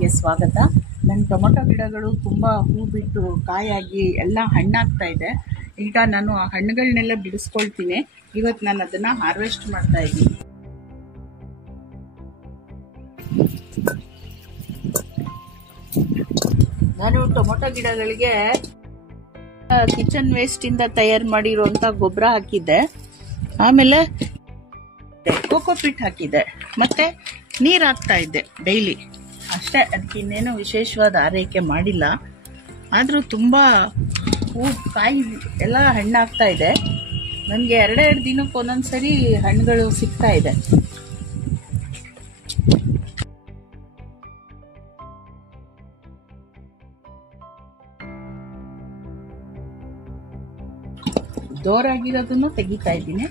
ಗಾರ್ಡನ್ಗೆ ಸ್ವಾಗತ. ನನ್ನ ಟೊಮೊಟೊ ಗಿಡಗಳು ತುಂಬ ಹೂ ಬಿಟ್ಟು ಕಾಯಾಗಿ ಎಲ್ಲ ಹಣ್ಣಾಗ್ತಾ ಇದೆ. ಈಗ ನಾನು ಆ ಹಣ್ಣುಗಳನ್ನೆಲ್ಲ ಬಿಡಿಸ್ಕೊಳ್ತೀನಿ. ಇವತ್ತು ನಾನು ಅದನ್ನು ಹಾರ್ವೆಸ್ಟ್ ಮಾಡ್ತಾ ಇದ್ದೀನಿ. ನಾನು ಟೊಮೊಟೊ ಗಿಡಗಳಿಗೆ ಕಿಚನ್ ವೇಸ್ಟಿಂದ ತಯಾರು ಮಾಡಿರುವಂಥ ಗೊಬ್ಬರ ಹಾಕಿದ್ದೆ. ಆಮೇಲೆ ಕೋಕೋಪಿಟ್ ಹಾಕಿದ್ದೆ. ಮತ್ತೆ ನೀರು ಹಾಕ್ತಾ ಇದ್ದೆ ಡೈಲಿ ಅಷ್ಟೇ. ಅದಕ್ಕೆ ಇನ್ನೇನು ವಿಶೇಷವಾದ ಆರೈಕೆ ಮಾಡಿಲ್ಲ. ಆದರೂ ತುಂಬ ಹೂ ಕಾಯಿ ಎಲ್ಲ ಹಣ್ಣಾಗ್ತಾ ಇದೆ. ನನಗೆ ಎರಡೆರಡು ದಿನಕ್ಕೆ ಒಂದೊಂದ್ಸರಿ ಹಣ್ಣುಗಳು ಸಿಗ್ತಾ ಇದೆ. ದೋರಾಗಿರೋದನ್ನು ತೆಗಿತಾ ಇದ್ದೀನಿ.